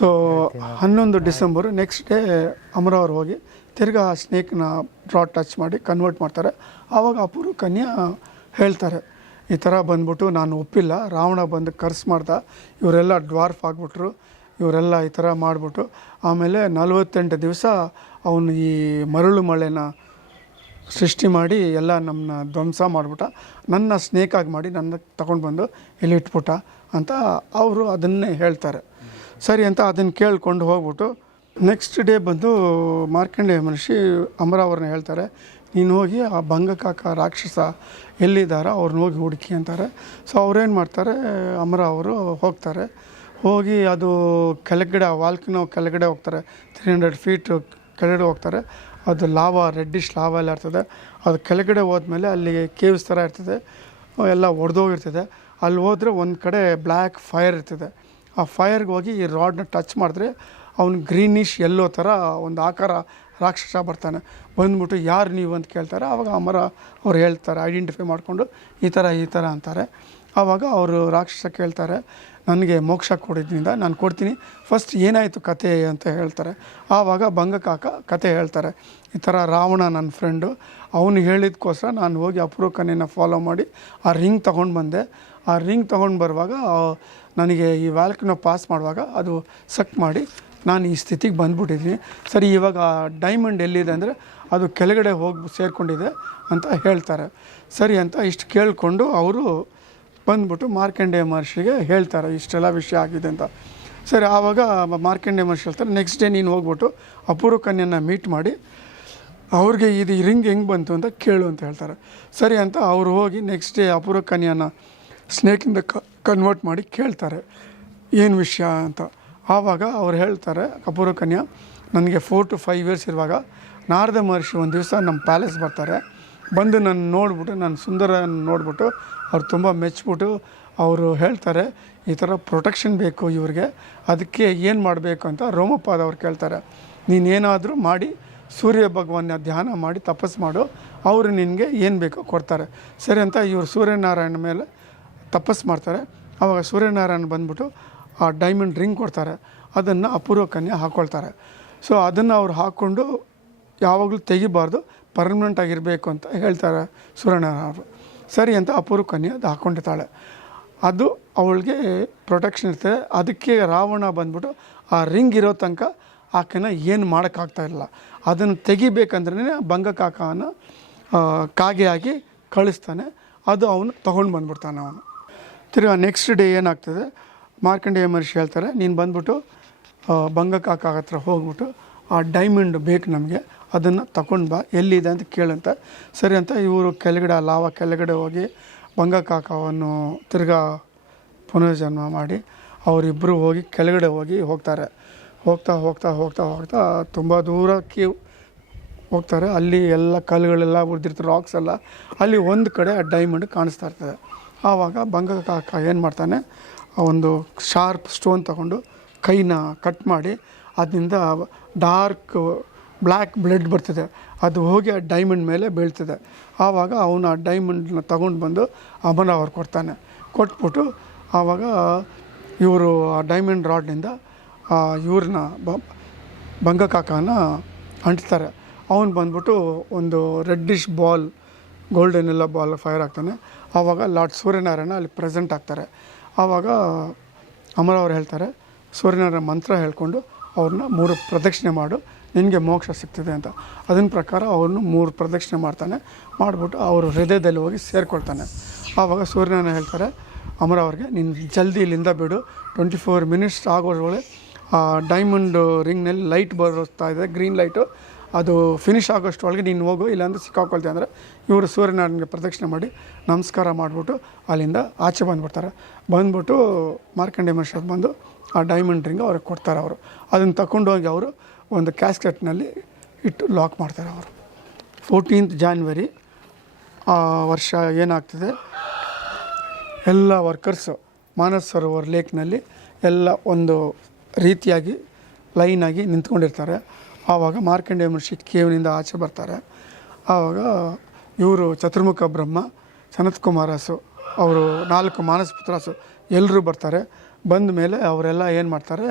So ಹನ್ನೊಂದು December next day ಅಮರಾವ್ರು ಹೋಗಿ ತಿರ್ಗಾ ಆ ಸ್ನೇಕ್ನ ಡ್ರಾ ಟಚ್ ಮಾಡಿ ಕನ್ವರ್ಟ್ ಮಾಡ್ತಾರೆ. ಆವಾಗ ಅಪೂರ್ವ ಕನ್ಯಾ ಹೇಳ್ತಾರೆ, ಈ ಥರ ಬಂದ್ಬಿಟ್ಟು ನಾನು ಒಪ್ಪಿಲ್ಲ, ರಾವಣ ಬಂದು ಕರ್ಸ್ ಮಾಡ್ದ, ಇವರೆಲ್ಲ ಡ್ವಾರ್ಫ್ ಆಗಿಬಿಟ್ರು, ಇವರೆಲ್ಲ ಈ ಥರ ಮಾಡಿಬಿಟ್ಟು ಆಮೇಲೆ ನಲವತ್ತೆಂಟು ದಿವಸ ಅವನು ಈ ಮರಳು ಮಳೆನ ಸೃಷ್ಟಿ ಮಾಡಿ ಎಲ್ಲ ನಮ್ಮನ್ನ ಧ್ವಂಸ ಮಾಡಿಬಿಟ್ಟ. ನನ್ನ ಸ್ನೇಕಾಗಿ ಮಾಡಿ ನನ್ನ ತಗೊಂಡು ಬಂದು ಇಲ್ಲಿ ಇಟ್ಬಿಟ್ಟ ಅಂತ ಅವರು ಅದನ್ನೇ ಹೇಳ್ತಾರೆ. ಸರಿ ಅಂತ ಅದನ್ನು ಕೇಳಿಕೊಂಡು ಹೋಗ್ಬಿಟ್ಟು ನೆಕ್ಸ್ಟ್ ಡೇ ಬಂದು ಮಾರ್ಕಂಡೇಯ ಮಹರ್ಷಿ ಅಮರಾವರನ್ನ ಹೇಳ್ತಾರೆ, ನೀನು ಹೋಗಿ ಆ ಭಂಗಕಾಕ ರಾಕ್ಷಸ ಎಲ್ಲಿದ್ದಾರೋ ಅವ್ರನ್ನ ಹೋಗಿ ಹುಡುಕಿ ಅಂತಾರೆ. ಸೊ ಅವ್ರೇನು ಮಾಡ್ತಾರೆ, ಅಮರ ಅವರು ಹೋಗ್ತಾರೆ. ಹೋಗಿ ಅದು ಕೆಳಗಡೆ, ಆ ವಾಲ್ಕಿನ ಕೆಳಗಡೆ ಹೋಗ್ತಾರೆ ತ್ರೀ ಹಂಡ್ರೆಡ್ ಫೀಟ್ ಕೆಳಗಡೆ ಹೋಗ್ತಾರೆ. ಅದು ಲಾವಾ ರೆಡ್ಡಿಶ್ ಲಾವಾ ಎಲ್ಲ ಇರ್ತದೆ. ಅದು ಕೆಳಗಡೆ ಹೋದ್ಮೇಲೆ ಅಲ್ಲಿ ಕೇವ್ಸ್ ಥರ ಇರ್ತದೆ. ಎಲ್ಲ ಒಡೆದೋಗಿರ್ತದೆ. ಅಲ್ಲಿ ಹೋದರೆ ಒಂದು ಕಡೆ ಬ್ಲ್ಯಾಕ್ ಫೈರ್ ಇರ್ತದೆ. ಆ ಫೈರ್ಗೆ ಹೋಗಿ ಈ ರಾಡ್ನ ಟಚ್ ಮಾಡಿದ್ರೆ ಅವನು ಗ್ರೀನಿಶ್ ಎಲ್ಲೋ ಥರ ಒಂದು ಆಕಾರ ರಾಕ್ಷಸ ಬರ್ತಾನೆ. ಬಂದ್ಬಿಟ್ಟು ಯಾರು ನೀವು ಅಂತ ಕೇಳ್ತಾರೆ. ಆವಾಗ ಆ ಮರ ಅವ್ರು ಹೇಳ್ತಾರೆ ಐಡೆಂಟಿಫೈ ಮಾಡಿಕೊಂಡು ಈ ಥರ ಈ ಥರ ಅಂತಾರೆ. ಆವಾಗ ಅವರು ರಾಕ್ಷಸ ಕೇಳ್ತಾರೆ, ನನಗೆ ಮೋಕ್ಷ ಕೊಡಿದ್ರಿಂದ ನಾನು ಕೊಡ್ತೀನಿ. ಫಸ್ಟ್ ಏನಾಯಿತು ಕತೆ ಅಂತ ಹೇಳ್ತಾರೆ. ಆವಾಗ ಭಂಗಕಾಕ ಕತೆ ಹೇಳ್ತಾರೆ. ಈ ಥರ ರಾವಣ ನನ್ನ ಫ್ರೆಂಡು ಅವನು ಹೇಳಿದ್ಕೋಸ್ಕರ ನಾನು ಹೋಗಿ ಅಪರೂಕನೆಯನ್ನು ಫಾಲೋ ಮಾಡಿ ಆ ರಿಂಗ್ ತೊಗೊಂಡು ಬಂದೆ. ಆ ರಿಂಗ್ ತೊಗೊಂಡು ಬರುವಾಗ ನನಗೆ ಈ ವ್ಯಾಲ್ಕನ್ನ ಪಾಸ್ ಮಾಡುವಾಗ ಅದು ಸಕ್ ಮಾಡಿ ನಾನು ಈ ಸ್ಥಿತಿಗೆ ಬಂದ್ಬಿಟ್ಟಿದ್ದೀನಿ. ಸರಿ, ಇವಾಗ ಡೈಮಂಡ್ ಎಲ್ಲಿದೆ ಅಂದರೆ ಅದು ಕೆಳಗಡೆ ಹೋಗಿ ಸೇರಿಕೊಂಡಿದೆ ಅಂತ ಹೇಳ್ತಾರೆ. ಸರಿ ಅಂತ ಇಷ್ಟು ಕೇಳಿಕೊಂಡು ಅವರು ಬಂದ್ಬಿಟ್ಟು ಮಾರ್ಕಂಡೇಯ ಮಹರ್ಷಿಗೆ ಹೇಳ್ತಾರೆ, ಇಷ್ಟೆಲ್ಲ ವಿಷಯ ಆಗಿದೆ ಅಂತ. ಸರಿ, ಆವಾಗ ಮಾರ್ಕಂಡೇ ಮಹರ್ಷಿ ಹೇಳ್ತಾರೆ ನೆಕ್ಸ್ಟ್ ಡೇ ನೀನು ಹೋಗ್ಬಿಟ್ಟು ಅಪೂರ್ವ ಮೀಟ್ ಮಾಡಿ, ಅವ್ರಿಗೆ ಇದು ರಿಂಗ್ ಹೆಂಗೆ ಬಂತು ಅಂತ ಕೇಳು ಅಂತ ಹೇಳ್ತಾರೆ. ಸರಿ ಅಂತ ಅವರು ಹೋಗಿ ನೆಕ್ಸ್ಟ್ ಡೇ ಅಪೂರ್ವ ಕನ್ಯನ ಸ್ನೇಕಿಂದ ಕ ಕನ್ವರ್ಟ್ ಮಾಡಿ ಕೇಳ್ತಾರೆ, ಏನು ವಿಷಯ ಅಂತ. ಆವಾಗ ಅವ್ರು ಹೇಳ್ತಾರೆ ಅಪೂರ್ವ ಕನ್ಯಾ, ನನಗೆ ಫೋರ್ ಟು ಫೈವ್ ಇಯರ್ಸ್ ಇರುವಾಗ ನಾರದ ಮಹರ್ಷಿ ಒಂದು ದಿವಸ ನಮ್ಮ ಪ್ಯಾಲೇಸ್ ಬರ್ತಾರೆ. ಬಂದು ನನ್ನ ನೋಡ್ಬಿಟ್ಟು, ನಾನು ಸುಂದರ ನೋಡ್ಬಿಟ್ಟು, ಅವ್ರು ತುಂಬ ಮೆಚ್ಚಿಬಿಟ್ಟು ಅವರು ಹೇಳ್ತಾರೆ, ಈ ಥರ ಪ್ರೊಟೆಕ್ಷನ್ ಬೇಕು ಇವ್ರಿಗೆ. ಅದಕ್ಕೆ ಏನು ಮಾಡಬೇಕು ಅಂತ ರೋಮಪಾದ ಅವ್ರು ಕೇಳ್ತಾರೆ. ನೀನೇನಾದರೂ ಮಾಡಿ, ಸೂರ್ಯ ಭಗವಾನ ಧ್ಯಾನ ಮಾಡಿ ತಪಸ್ಸು ಮಾಡು. ಅವರು ನಿನಗೆ ಏನು ಬೇಕೋ ಕೊಡ್ತಾರೆ. ಸರಿ ಅಂತ ಇವರು ಸೂರ್ಯನಾರಾಯಣ ಮೇಲೆ ತಪಸ್ಸು ಮಾಡ್ತಾರೆ. ಆವಾಗ ಸೂರ್ಯನಾರಾಯಣ ಬಂದ್ಬಿಟ್ಟು ಆ ಡೈಮಂಡ್ ರಿಂಗ್ ಕೊಡ್ತಾರೆ. ಅದನ್ನು ಅಪೂರ್ವ ಕನ್ಯೆ ಹಾಕ್ಕೊಳ್ತಾರೆ ಸೊ ಅದನ್ನು ಅವ್ರು ಹಾಕ್ಕೊಂಡು ಯಾವಾಗಲೂ ತೆಗಿಬಾರ್ದು ಪರ್ಮನೆಂಟ್ ಆಗಿರಬೇಕು ಅಂತ ಹೇಳ್ತಾರೆ ಸೂರ್ಯನಾರಾಯಣ ಅವರು. ಸರಿ ಅಂತ ಅಪೂರ್ವ ಕನ್ಯೆ ಅದು ಹಾಕ್ಕೊಂಡಿರ್ತಾಳೆ ಅದು ಅವಳಿಗೆ ಪ್ರೊಟೆಕ್ಷನ್ ಇರ್ತದೆ. ಅದಕ್ಕೆ ರಾವಣ ಬಂದ್ಬಿಟ್ಟು ಆ ರಿಂಗ್ ಇರೋ ತನಕ ಆಕೆನ ಏನು ಮಾಡೋಕ್ಕಾಗ್ತಾ ಇಲ್ಲ. ಅದನ್ನು ತೆಗಿಬೇಕಂದ್ರೆ ಭಂಗಕಾಕನ ಕಾಗೆಯಾಗಿ ಕಳಿಸ್ತಾನೆ. ಅದು ಅವನು ತೊಗೊಂಡು ಬಂದ್ಬಿಡ್ತಾನೆ ಅವನು. ತಿರ್ಗಾ ನೆಕ್ಸ್ಟ್ ಡೇ ಏನಾಗ್ತದೆ? ಮಾರ್ಕಂಡೇಯ ಮಹರ್ಷಿ ಹೇಳ್ತಾರೆ, ನೀನು ಬಂದ್ಬಿಟ್ಟು ಬಂಗಕಾಕ ಹತ್ರ ಹೋಗ್ಬಿಟ್ಟು, ಆ ಡೈಮಂಡ್ ಬೇಕು ನಮಗೆ, ಅದನ್ನು ತಗೊಂಡು ಬಾ, ಎಲ್ಲಿದೆ ಅಂತ ಕೇಳಂತ ಸರಿ ಅಂತ ಇವರು ಕೆಳಗಡೆ ಲಾವ ಕೆಳಗಡೆ ಹೋಗಿ ಬಂಗಕಾಕವನ್ನು ತಿರ್ಗಾ ಪುನರ್ಜನ್ಮ ಮಾಡಿ ಅವರಿಬ್ಬರು ಹೋಗಿ ಕೆಳಗಡೆ ಹೋಗಿ ಹೋಗ್ತಾರೆ. ಹೋಗ್ತಾ ಹೋಗ್ತಾ ಹೋಗ್ತಾ ಹೋಗ್ತಾ ತುಂಬ ದೂರಕ್ಕೆ ಹೋಗ್ತಾರೆ. ಅಲ್ಲಿ ಎಲ್ಲ ಕಲ್ಲುಗಳೆಲ್ಲ ಉಳಿದಿರ್ತಾರೆ ರಾಕ್ಸ್ ಎಲ್ಲ. ಅಲ್ಲಿ ಒಂದು ಕಡೆ ಆ ಡೈಮಂಡ್ ಕಾಣಿಸ್ತಾ ಇರ್ತದೆ. ಆವಾಗ ಬಂಗ ಕಾಕ ಏನು ಮಾಡ್ತಾನೆ, ಆ ಒಂದು ಶಾರ್ಪ್ ಸ್ಟೋನ್ ತಗೊಂಡು ಕೈನ ಕಟ್ ಮಾಡಿ ಅದರಿಂದ ಡಾರ್ಕ್ ಬ್ಲ್ಯಾಕ್ ಬ್ಲಡ್ ಬರ್ತದೆ. ಅದು ಹೋಗಿ ಆ ಡೈಮಂಡ್ ಮೇಲೆ ಬೀಳ್ತದೆ. ಆವಾಗ ಅವನು ಆ ಡೈಮಂಡ್ನ ತಗೊಂಡು ಬಂದು ಅಮನ ಅವ್ರು ಕೊಡ್ತಾನೆ. ಕೊಟ್ಬಿಟ್ಟು ಆವಾಗ ಇವರು ಆ ಡೈಮಂಡ್ ರಾಡ್ನಿಂದ ಇವ್ರನ್ನ ಬ ಭಂಗಕಾಕನ ಅಂಟ್ತಾರೆ. ಅವನು ಬಂದ್ಬಿಟ್ಟು ಒಂದು ರೆಡ್ಡಿಶ್ ಬಾಲ್ ಗೋಲ್ಡನ್ ಎಲ್ಲ ಬಾಲ್ ಫೈರ್ ಆಗ್ತಾನೆ. ಆವಾಗ ಲಾರ್ಡ್ ಸೂರ್ಯನಾರಾಯಣ ಅಲ್ಲಿ ಪ್ರೆಸೆಂಟ್ ಆಗ್ತಾರೆ. ಆವಾಗ ಅಮರ ಅವ್ರು ಹೇಳ್ತಾರೆ, ಸೂರ್ಯನಾರಾಯಣ ಮಂತ್ರ ಹೇಳ್ಕೊಂಡು ಅವ್ರನ್ನ ಮೂರು ಪ್ರದಕ್ಷಿಣೆ ಮಾಡು, ನಿನಗೆ ಮೋಕ್ಷ ಸಿಗ್ತದೆ ಅಂತ. ಅದನ್ನ ಪ್ರಕಾರ ಅವ್ರನ್ನ ಮೂರು ಪ್ರದಕ್ಷಿಣೆ ಮಾಡ್ತಾನೆ. ಮಾಡಿಬಿಟ್ಟು ಅವರು ಹೃದಯದಲ್ಲಿ ಹೋಗಿ ಸೇರಿಕೊಳ್ತಾನೆ. ಆವಾಗ ಸೂರ್ಯನಾರಾಯಣ ಹೇಳ್ತಾರೆ, ಅಮರ ಅವ್ರಿಗೆ, ನೀನು ಜಲ್ದಿ ಇಲ್ಲಿಂದ ಬಿಡು. ಟ್ವೆಂಟಿ ಫೋರ್ ಮಿನಿಟ್ಸ್ ಆಗೋದ್ರೊಳಗೆ ಡೈಮಂಡ್ ರಿಂಗ್ನಲ್ಲಿ ಲೈಟ್ ಬರುತ್ತಾ ಇದೆ ಗ್ರೀನ್ ಲೈಟು ಅದು ಫಿನಿಶ್ ಆಗೋಷ್ಟೊಳಗೆ ನೀನು ಹೋಗು, ಇಲ್ಲಾಂದ್ರೆ ಸಿಕ್ಕಾಕೊಳ್ತೀವಿ ಅಂದರೆ ಇವರು ಸೂರ್ಯನಾರಾಯಣಗೆ ಪ್ರದಕ್ಷಿಣೆ ಮಾಡಿ ನಮಸ್ಕಾರ ಮಾಡಿಬಿಟ್ಟು ಅಲ್ಲಿಂದ ಆಚೆ ಬಂದುಬಿಡ್ತಾರೆ. ಬಂದ್ಬಿಟ್ಟು ಮಾರ್ಕಂಡೇ ಮಹರ್ಷಿ ಬಂದು ಆ ಡೈಮಂಡ್ ರಿಂಗ್ ಅವ್ರಿಗೆ ಕೊಡ್ತಾರೆ ಅವರು. ಅದನ್ನು ತಗೊಂಡೋಗಿ ಅವರು ಒಂದು ಕ್ಯಾಸ್ಕೆಟ್ನಲ್ಲಿ ಇಟ್ಟು ಲಾಕ್ ಮಾಡ್ತಾರೆ ಅವರು. ಫೋರ್ಟೀನ್ತ್ ಜಾನ್ವರಿ ಆ ವರ್ಷ ಏನಾಗ್ತದೆ? ಎಲ್ಲ ವರ್ಕರ್ಸು ಮಾನಸ್ ಸರೋವರ್ ಲೇಕ್ನಲ್ಲಿ ಎಲ್ಲ ಒಂದು ರೀತಿಯಾಗಿ ಲೈನಾಗಿ ನಿಂತ್ಕೊಂಡಿರ್ತಾರೆ. ಆವಾಗ ಮಾರ್ಕಂಡೇಯ ಮಹರ್ಷಿ ಕೇವಿನಿಂದ ಆಚೆ ಬರ್ತಾರೆ. ಆವಾಗ ಇವರು ಚತುರ್ಮುಖ ಬ್ರಹ್ಮ, ಸನತ್ ಕುಮಾರಸು ಅವರು ನಾಲ್ಕು ಮಾನಸ ಪುತ್ರಾಸು ಎಲ್ಲರೂ ಬರ್ತಾರೆ. ಬಂದ ಮೇಲೆ ಅವರೆಲ್ಲ ಏನು ಮಾಡ್ತಾರೆ,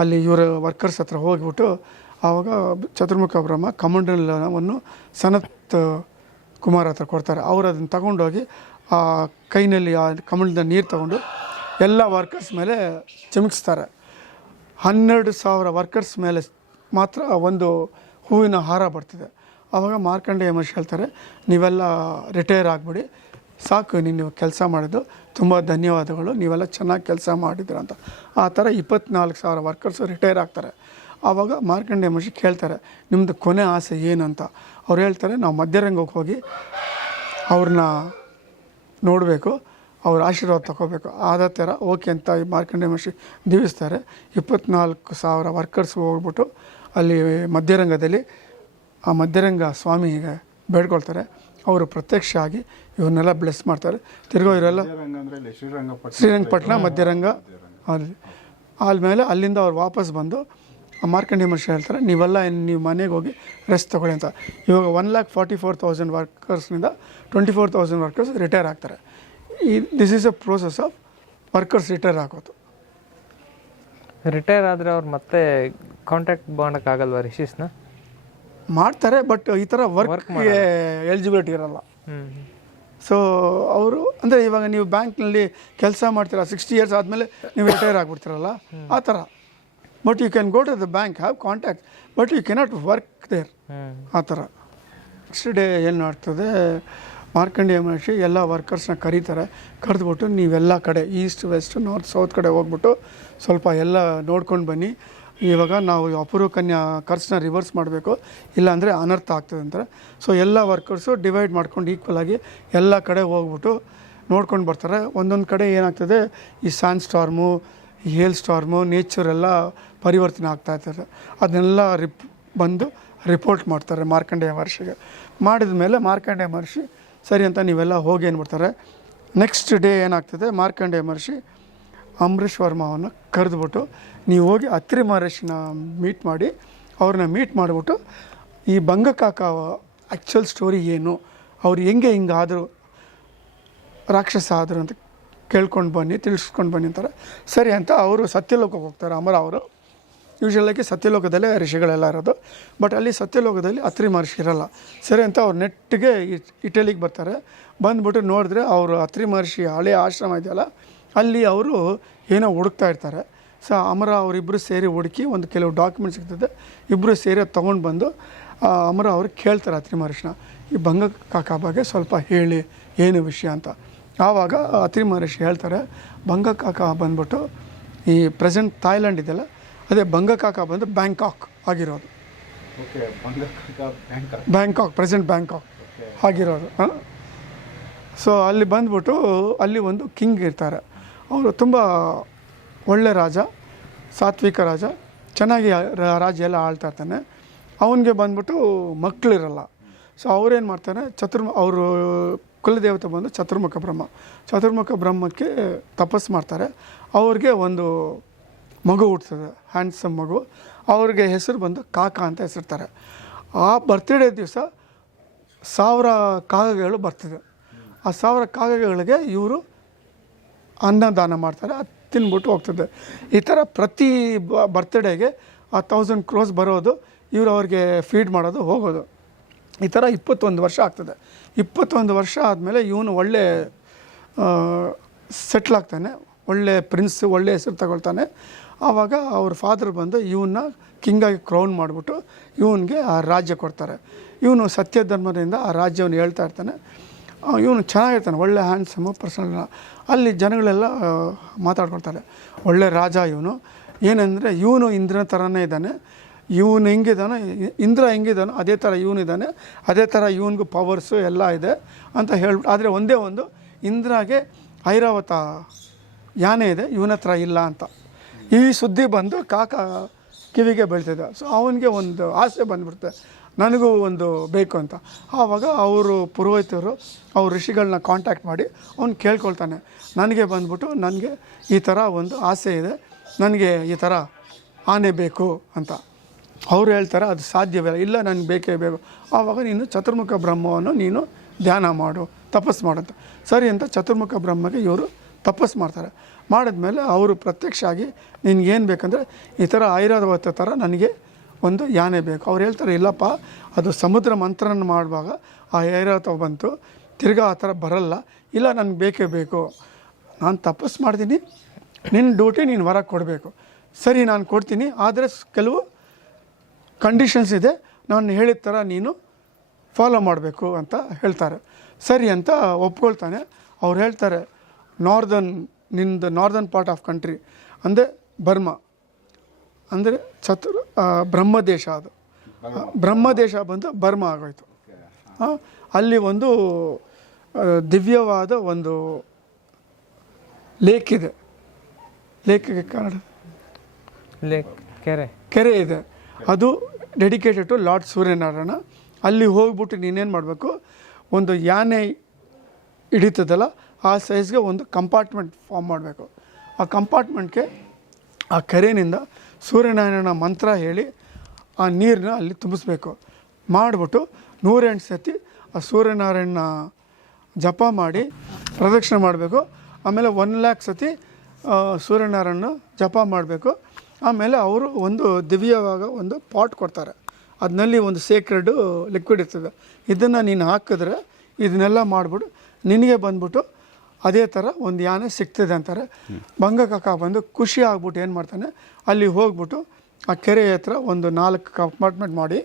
ಅಲ್ಲಿ ಇವರ ವರ್ಕರ್ಸ್ ಹತ್ರ ಹೋಗಿಬಿಟ್ಟು ಆವಾಗ ಚತುರ್ಮುಖ ಬ್ರಹ್ಮ ಕಮಂಡಲವನ್ನು ಸನತ್ ಕುಮಾರ್ ಹತ್ರ ಕೊಡ್ತಾರೆ. ಅವರು ಅದನ್ನು ತಗೊಂಡೋಗಿ ಆ ಕೈನಲ್ಲಿ ಆ ಕಮಂಡಲದ ನೀರು ತಗೊಂಡು ಎಲ್ಲ ವರ್ಕರ್ಸ್ ಮೇಲೆ ಚಿಮುಕಿಸ್ತಾರೆ. ಹನ್ನೆರಡು ಸಾವಿರ ವರ್ಕರ್ಸ್ ಮೇಲೆ ಮಾತ್ರ ಒಂದು ಹೂವಿನ ಹಾರ ಬರ್ತಿದೆ. ಆವಾಗ ಮಾರ್ಕಂಡೇಯ ಮಹರ್ಷಿ ಹೇಳ್ತಾರೆ, ನೀವೆಲ್ಲ ರಿಟೈರ್ ಆಗಿಬಿಡಿ. ಸಾಕು, ನೀನು ಕೆಲಸ ಮಾಡಿದ್ದು. ತುಂಬ ಧನ್ಯವಾದಗಳು. ನೀವೆಲ್ಲ ಚೆನ್ನಾಗಿ ಕೆಲಸ ಮಾಡಿದ್ರ ಅಂತ. ಆ ಥರ ಇಪ್ಪತ್ನಾಲ್ಕು ಸಾವಿರ ವರ್ಕರ್ಸು ರಿಟೈರ್ ಆಗ್ತಾರೆ. ಆವಾಗ ಮಾರ್ಕಂಡೇಯ ಮಹರ್ಷಿ ಕೇಳ್ತಾರೆ ನಿಮ್ಮದು ಕೊನೆ ಆಸೆ ಏನಂತ? ಅವ್ರು ಹೇಳ್ತಾರೆ, ನಾವು ಮಧ್ಯರಂಗಕ್ಕೆ ಹೋಗಿ ಅವ್ರನ್ನ ನೋಡಬೇಕು, ಅವ್ರ ಆಶೀರ್ವಾದ ತಗೋಬೇಕು. ಆದ ಥರ, ಓಕೆ ಅಂತ ಈ ಮಾರ್ಕಂಡೇಯ ಮಹರ್ಷಿ ದೀವಿಸ್ತಾರೆ. ಇಪ್ಪತ್ನಾಲ್ಕು ಸಾವಿರ ವರ್ಕರ್ಸ್ ಹೋಗ್ಬಿಟ್ಟು ಅಲ್ಲಿ ಮಧ್ಯರಂಗದಲ್ಲಿ ಆ ಮಧ್ಯರಂಗ ಸ್ವಾಮಿಗೆ ಬೇಡ್ಕೊಳ್ತಾರೆ. ಅವರು ಪ್ರತ್ಯಕ್ಷ ಆಗಿ ಇವನ್ನೆಲ್ಲ ಬ್ಲೆಸ್ ಮಾಡ್ತಾರೆ. ತಿರ್ಗೋ ಇವರೆಲ್ಲ ಶ್ರೀರಂಗಪಟ್ಟಣ ಮಧ್ಯರಂಗ. ಅಲ್ಲಿ ಆದಮೇಲೆ ಅಲ್ಲಿಂದ ಅವ್ರು ವಾಪಸ್ ಬಂದು ಆ ಮಾರ್ಕಂಡಿ ಮನುಷ್ಯ ಹೇಳ್ತಾರೆ ನೀವೆಲ್ಲ ನೀವು ಮನೆಗೆ ಹೋಗಿ ರೆಸ್ಟ್ ತೊಗೊಳ್ಳಿ ಅಂತ. ಇವಾಗ one lakh forty four thousand ವರ್ಕರ್ಸ್ನಿಂದ twenty four thousand workers retire ಆಗ್ತಾರೆ. ಈ this is a process of workers retire ಆಗೋದು. ರಿಟೈರ್ ಆದರೆ ಅವ್ರು ಮತ್ತೆ ಕಾಂಟ್ಯಾಕ್ಟ್ ಮಾಡೋಕ್ಕಾಗಲ್ವಾ ರಿಷಿಸ್ನ ಮಾಡ್ತಾರೆ ಬಟ್ ಈ ಥರ ವರ್ಕ್ಗೆ ಎಲಿಜಿಬಿಲಿಟಿ ಇರಲ್ಲ. ಸೊ ಅವರು ಅಂದರೆ ಇವಾಗ ನೀವು ಬ್ಯಾಂಕ್ನಲ್ಲಿ ಕೆಲಸ ಮಾಡ್ತೀರಾ ಸಿಕ್ಸ್ಟಿ ಇಯರ್ಸ್ ಆದಮೇಲೆ ನೀವು ರಿಟೈರ್ ಆಗಿಬಿಡ್ತೀರಲ್ಲ ಆ ಥರ but you can go to the bank have contact but you cannot work there ಆ ಥರ ನೆಕ್ಸ್ಟ್ ಡೇ ಏನು ಮಾಡ್ತದೆ ಮಾರ್ಕಂಡೇಯ ಮಹರ್ಷಿ ಎಲ್ಲ ವರ್ಕರ್ಸ್ನ ಕರೀತಾರೆ. ಕರೆದ್ಬಿಟ್ಟು ನೀವೆಲ್ಲ ಕಡೆ ಈಸ್ಟ್ ವೆಸ್ಟ್ ನಾರ್ತ್ ಸೌತ್ ಕಡೆ ಹೋಗ್ಬಿಟ್ಟು ಸ್ವಲ್ಪ ಎಲ್ಲ ನೋಡ್ಕೊಂಡು ಬನ್ನಿ. ಇವಾಗ ನಾವು ಅಪೂರ್ವ ಕನ್ಯಾ ಖರ್ಚನ್ನ ರಿವರ್ಸ್ ಮಾಡಬೇಕು. ಇಲ್ಲಾಂದರೆ ಅನರ್ಥ ಆಗ್ತದೆ ಅಂತಾರೆ. ಸೊ ಎಲ್ಲ ವರ್ಕರ್ಸು ಡಿವೈಡ್ ಮಾಡ್ಕೊಂಡು ಈಕ್ವಲಾಗಿ ಎಲ್ಲ ಕಡೆ ಹೋಗ್ಬಿಟ್ಟು ನೋಡ್ಕೊಂಡು ಬರ್ತಾರೆ. ಒಂದೊಂದು ಕಡೆ ಏನಾಗ್ತದೆ, ಈ ಸ್ಯಾನ್ ಸ್ಟಾರ್ಮು ಹೇಲ್ ಸ್ಟಾರ್ಮು ನೇಚರ್ ಎಲ್ಲ ಪರಿವರ್ತನೆ ಆಗ್ತಾ ಇರ್ತಾರೆ ಅದನ್ನೆಲ್ಲ ರಿಪ್ ಬಂದು ರಿಪೋರ್ಟ್ ಮಾಡ್ತಾರೆ ಮಾರ್ಕಂಡೇಯ ಮಹರ್ಷಿಗೆ. ಮಾಡಿದ ಮೇಲೆ ಮಾರ್ಕಂಡೇಯ ಮಹರ್ಷಿ ಸರಿ ಅಂತ ನೀವೆಲ್ಲ ಹೋಗಿ ಏನ್ಬಿಡ್ತಾರೆ ನೆಕ್ಸ್ಟ್ ಡೇ ಏನಾಗ್ತದೆ? ಮಾರ್ಕಂಡೇಯ ಮಹರ್ಷಿ ಅಂಬರೀಷ್ ವರ್ಮವನ್ನು ಕರೆದುಬಿಟ್ಟು ನೀವು ಹೋಗಿ ಅತ್ರಿ ಮಹರ್ಷಿನ ಮೀಟ್ ಮಾಡಿ, ಅವ್ರನ್ನ ಮೀಟ್ ಮಾಡಿಬಿಟ್ಟು ಈ ಬಂಗಕಾಕ ಆ್ಯಕ್ಚುಯಲ್ ಸ್ಟೋರಿ ಏನು? ಅವ್ರು ಹೆಂಗೆ ಹಿಂಗಾದರು ರಾಕ್ಷಸ ಆದರು ಅಂತ ಕೇಳ್ಕೊಂಡು ಬನ್ನಿ, ತಿಳಿಸ್ಕೊಂಡು ಬನ್ನಿ ಅಂತಾರೆ. ಸರಿ ಅಂತ ಅವರು ಸತ್ಯಲೋಕಕ್ಕೆ ಹೋಗ್ತಾರೆ ಅಮರ ಅವರು. ಯೂಶ್ವಲಾಗಿ ಸತ್ಯಲೋಕದಲ್ಲೇ ಋಷಿಗಳೆಲ್ಲ ಇರೋದು. ಬಟ್ ಅಲ್ಲಿ ಸತ್ಯಲೋಕದಲ್ಲಿ ಅತ್ರಿ ಮಹರ್ಷಿ ಇರಲ್ಲ. ಸರಿ ಅಂತ ಅವ್ರು ನೆಟ್ಟಿಗೆ ಇಟಲಿಗೆ ಬರ್ತಾರೆ. ಬಂದ್ಬಿಟ್ಟು ನೋಡಿದ್ರೆ ಅವರು ಅತ್ರಿ ಮಹರ್ಷಿ ಹಳೆಯ ಆಶ್ರಮ ಇದೆಯಲ್ಲ, ಅಲ್ಲಿ ಅವರು ಏನೋ ಹುಡುಕ್ತಾ ಇರ್ತಾರೆ. ಸೊ ಅಮರ ಅವರಿಬ್ಬರು ಸೇರಿ ಹುಡುಕಿ ಒಂದು ಕೆಲವು ಡಾಕ್ಯುಮೆಂಟ್ಸ್ ಸಿಗ್ತದೆ ಇಬ್ಬರು ಸೇರಿ ಅದು ತೊಗೊಂಡು ಬಂದು ಅಮರ ಅವರು ಕೇಳ್ತಾರೆ ಅತ್ರಿ ಮಹರ್ಷಿನ, ಈ ಭಂಗ ಕಾಕ ಬಗ್ಗೆ ಸ್ವಲ್ಪ ಹೇಳಿ, ಏನು ವಿಷಯ ಅಂತ. ಆವಾಗ ಅತ್ರಿ ಮಹರ್ಷಿ ಹೇಳ್ತಾರೆ, ಭಂಗ ಕಾಕ ಬಂದ್ಬಿಟ್ಟು ಈ ಪ್ರೆಸೆಂಟ್ ಥಾಯ್ಲ್ಯಾಂಡ್ ಇದೆಯಲ್ಲ ಅದೇ ಬಂಗಕಾಕ ಬಂದು ಬ್ಯಾಂಕಾಕ್ ಆಗಿರೋದು. ಬ್ಯಾಂಕಾಕ್. ಪ್ರೆಸೆಂಟ್ ಬ್ಯಾಂಕಾಕ್ ಆಗಿರೋದು. ಸೊ ಅಲ್ಲಿ ಬಂದ್ಬಿಟ್ಟು ಅಲ್ಲಿ ಒಂದು ಕಿಂಗ್ ಇರ್ತಾರೆ. ಅವರು ತುಂಬ ಒಳ್ಳೆ ರಾಜ ಸಾತ್ವಿಕ ರಾಜ ಚೆನ್ನಾಗಿ ರಾಜ ರಾಜ್ಯ ಎಲ್ಲ ಆಳ್ತಾ ಇರ್ತಾನೆ. ಅವನಿಗೆ ಬಂದ್ಬಿಟ್ಟು ಮಕ್ಕಳಿರಲ್ಲ ಸೊ ಅವ್ರೇನು ಮಾಡ್ತಾರೆ? ಚತುರ್ಮ ಅವರು ಕುಲದೇವತೆ ಬಂದು ಚತುರ್ಮುಖ ಬ್ರಹ್ಮ. ಚತುರ್ಮುಖ ಬ್ರಹ್ಮಕ್ಕೆ ತಪಸ್ಸು ಮಾಡ್ತಾರೆ. ಅವ್ರಿಗೆ ಒಂದು ಮಗು ಹುಟ್ತದೆ ಹ್ಯಾಂಡ್ಸಮ್ ಮಗು. ಅವ್ರಿಗೆ ಹೆಸರು ಬಂದು ಕಾಕ ಅಂತ ಹೆಸರ್ತಾರೆ ಆ ಬರ್ತ್ಡೇ ದಿವಸ ಸಾವಿರ ಕಾಗಗಳು ಬರ್ತದೆ. ಆ ಸಾವಿರ ಕಾಗಗಳಿಗೆ ಇವರು ಅನ್ನದಾನ ಮಾಡ್ತಾರೆ, ಅದು ತಿನ್ಬಿಟ್ಟು ಹೋಗ್ತದೆ. ಈ ಥರ ಪ್ರತಿ ಬರ್ತ್ಡೇಗೆ ಆ ತೌಸಂಡ್ ಕ್ರೋಸ್ ಬರೋದು, ಇವರು ಅವ್ರಿಗೆ ಫೀಡ್ ಮಾಡೋದು, ಹೋಗೋದು. ಈ ಥರ ಇಪ್ಪತ್ತೊಂದು ವರ್ಷ ಆಗ್ತದೆ. ಇಪ್ಪತ್ತೊಂದು ವರ್ಷ ಆದಮೇಲೆ ಇವನು ಒಳ್ಳೆ ಸೆಟ್ಲ್ ಆಗ್ತಾನೆ. ಒಳ್ಳೆ ಪ್ರಿನ್ಸ್ ಒಳ್ಳೆ ಹೆಸರು ತಗೊಳ್ತಾನೆ. ಆವಾಗ ಅವ್ರ ಫಾದರ್ ಬಂದು ಇವನ್ನ ಕಿಂಗಾಗಿ ಕ್ರೌನ್ ಮಾಡಿಬಿಟ್ಟು ಇವನಿಗೆ ಆ ರಾಜ್ಯ ಕೊಡ್ತಾರೆ. ಇವನು ಸತ್ಯ ಧರ್ಮದಿಂದ ಆ ರಾಜ್ಯವನ್ನು ಹೇಳ್ತಾ ಇರ್ತಾನೆ. ಇವನು ಚೆನ್ನಾಗಿರ್ತಾನೆ, ಒಳ್ಳೆ ಹ್ಯಾಂಡ್ಸಮು ಪರ್ಸನಲ್ ಅಲ್ಲಿ ಜನಗಳೆಲ್ಲ ಮಾತಾಡ್ಕೊಳ್ತಾರೆ. ಒಳ್ಳೆ ರಾಜ ಇವನು. ಏನಂದರೆ ಇವನು ಇಂದ್ರನ ಥರನೇ ಇದ್ದಾನೆ. ಇವನು ಹೆಂಗಿದ್ದಾನೆ, ಇಂದ್ರ ಹೆಂಗಿದಾನೋ ಅದೇ ಥರ ಇವನಿದ್ದಾನೆ ಅದೇ ಥರ ಇವನಿಗೂ ಪವರ್ಸು ಎಲ್ಲ ಇದೆ ಅಂತ ಹೇಳ್ಬಿಟ್ಟು, ಆದರೆ ಒಂದೇ ಒಂದು, ಇಂದ್ರಾಗೆ ಐರಾವತ ಯಾನೆ ಇದೆ ಇವನ ಹತ್ರ ಇಲ್ಲ ಅಂತ. ಈ ಸುದ್ದಿ ಬಂದು ಕಾಕ ಕಿವಿಗೆ ಬೀಳ್ತಿದ್ದ ಸೊ ಅವನಿಗೆ ಒಂದು ಆಸೆ ಬಂದ್ಬಿಡುತ್ತೆ. ನನಗೂ ಒಂದು ಬೇಕು ಅಂತ. ಆವಾಗ ಅವರು ಪುರೋಹಿತರು, ಅವ್ರ ಋಷಿಗಳನ್ನ ಕಾಂಟ್ಯಾಕ್ಟ್ ಮಾಡಿ ಅವ್ನು ಕೇಳ್ಕೊಳ್ತಾನೆ. ನನಗೆ ಬಂದ್ಬಿಟ್ಟು ನನಗೆ ಈ ಥರ ಒಂದು ಆಸೆ ಇದೆ. ನನಗೆ ಈ ಥರ ಆನೆ ಬೇಕು ಅಂತ. ಅವ್ರು ಹೇಳ್ತಾರೆ, ಅದು ಸಾಧ್ಯವಿಲ್ಲ. ಇಲ್ಲ, ನನಗೆ ಬೇಕೇ ಬೇಕು. ಆವಾಗ ನೀನು ಚತುರ್ಮುಖ ಬ್ರಹ್ಮವನ್ನು ನೀನು ಧ್ಯಾನ ಮಾಡು ತಪಸ್ಸು ಮಾಡು ಅಂತ. ಸರಿ ಅಂತ ಚತುರ್ಮುಖ ಬ್ರಹ್ಮಗೆ ಇವರು ತಪಸ್ ಮಾಡ್ತಾರೆ. ಮಾಡಿದ್ಮೇಲೆ ಅವರು ಪ್ರತ್ಯಕ್ಷ ಆಗಿ ನಿನಗೇನು ಬೇಕಂದರೆ ಈ ಥರ ಆಯುರ್ವೇದ ಥರ ನನಗೆ ಒಂದು ಯಾನೆ ಬೇಕು. ಅವ್ರು ಹೇಳ್ತಾರೆ, ಇಲ್ಲಪ್ಪ, ಅದು ಸಮುದ್ರ ಮಂತ್ರನ ಮಾಡುವಾಗ ಆ ಐರಾವತ ಬಂತು, ತಿರ್ಗಾ ಆ ಥರ ಬರಲ್ಲ. ಇಲ್ಲ, ನನಗೆ ಬೇಕೇ ಬೇಕು. ನಾನು ತಪಸ್ ಮಾಡ್ತೀನಿ ನಿನ್ನ ಡ್ಯೂಟಿ ನೀನು ಹೊರಗೆ ಕೊಡಬೇಕು. ಸರಿ, ನಾನು ಕೊಡ್ತೀನಿ, ಆದರೆ ಕೆಲವು ಕಂಡೀಷನ್ಸ್ ಇದೆ, ನಾನು ಹೇಳಿದ ಥರ ನೀನು ಫಾಲೋ ಮಾಡಬೇಕು ಅಂತ ಹೇಳ್ತಾರೆ. ಸರಿ ಅಂತ ಒಪ್ಕೊಳ್ತಾನೆ. ಅವ್ರು ಹೇಳ್ತಾರೆ ನಾರ್ದನ್ನಿಂದ ನಾರ್ದನ್ ಪಾರ್ಟ್ ಆಫ್ ಕಂಟ್ರಿ ಅಂದರೆ ಬರ್ಮಾ ಅಂದರೆ ಚತುರ್ ಬ್ರಹ್ಮದೇಶ ಬ್ರಹ್ಮ ದೇಶ ಅದು. ಬ್ರಹ್ಮದೇಶ ಬ್ರಹ್ಮ ದೇಶ ಬಂದು ಬರ್ಮಾ ಆಗೋಯ್ತು. ಅಲ್ಲಿ ಒಂದು ದಿವ್ಯವಾದ ಒಂದು ಲೇಕ್ ಇದೆ. ಲೇಕ್ಗೆ ಕನ್ನಡ. ಲೇಕ್ ಕೆರೆ. ಕೆರೆ ಇದೆ. ಅದು ಡೆಡಿಕೇಟೆಡ್ ಟು ಲಾರ್ಡ್ ಸೂರ್ಯನಾರಾಯಣ ಅಲ್ಲಿ ಹೋಗ್ಬಿಟ್ಟು ನೀನೇನು ಮಾಡಬೇಕು? ಒಂದು ಯಾನೆ ಹಿಡಿತದಲ್ಲ ಆ ಸೈಜ್ಗೆ ಒಂದು ಕಂಪಾರ್ಟ್ಮೆಂಟ್ ಫಾರ್ಮ್ ಮಾಡಬೇಕು. ಆ ಕಂಪಾರ್ಟ್ಮೆಂಟ್ಗೆ ಆ ಕರೆಯಿಂದ ಸೂರ್ಯನಾರಾಯಣ ಮಂತ್ರ ಹೇಳಿ ಆ ನೀರನ್ನ ಅಲ್ಲಿ ತುಂಬಿಸ್ಬೇಕು. ಮಾಡಿಬಿಟ್ಟು ನೂರೆಂಟು ಸತಿ ಆ ಸೂರ್ಯನಾರಾಯಣ ಜಪ ಮಾಡಿ ಪ್ರದಕ್ಷಿಣೆ ಮಾಡಬೇಕು. ಆಮೇಲೆ ಒನ್ ಲ್ಯಾಕ್ ಸತಿ ಸೂರ್ಯನಾರಾಯಣ ಜಪ ಮಾಡಬೇಕು. ಆಮೇಲೆ ಅವರು ಒಂದು ದಿವ್ಯವಾಗ ಒಂದು ಪಾಟ್ ಕೊಡ್ತಾರೆ. ಅದನ್ನಲ್ಲಿ ಒಂದು ಸೇಕ್ರೆಡು ಲಿಕ್ವಿಡ್ ಇರ್ತದೆ. ಇದನ್ನು ನೀನು ಹಾಕಿದ್ರೆ ಇದನ್ನೆಲ್ಲ ಮಾಡಿಬಿಟ್ಟು ನಿನಗೆ ಬಂದ್ಬಿಟ್ಟು ಅದೇ ಥರ ಒಂದು ಯಾನೆ ಸಿಗ್ತದೆ ಅಂತಾರೆ. ಬಂಗ ಕಕ್ಕ ಬಂದು ಖುಷಿ ಆಗ್ಬಿಟ್ಟು ಏನು ಮಾಡ್ತಾನೆ, ಅಲ್ಲಿ ಹೋಗ್ಬಿಟ್ಟು ಆ ಕೆರೆ ಹತ್ರ ಒಂದು ನಾಲ್ಕು ಕಂಪಾರ್ಟ್ಮೆಂಟ್ ಮಾಡಿ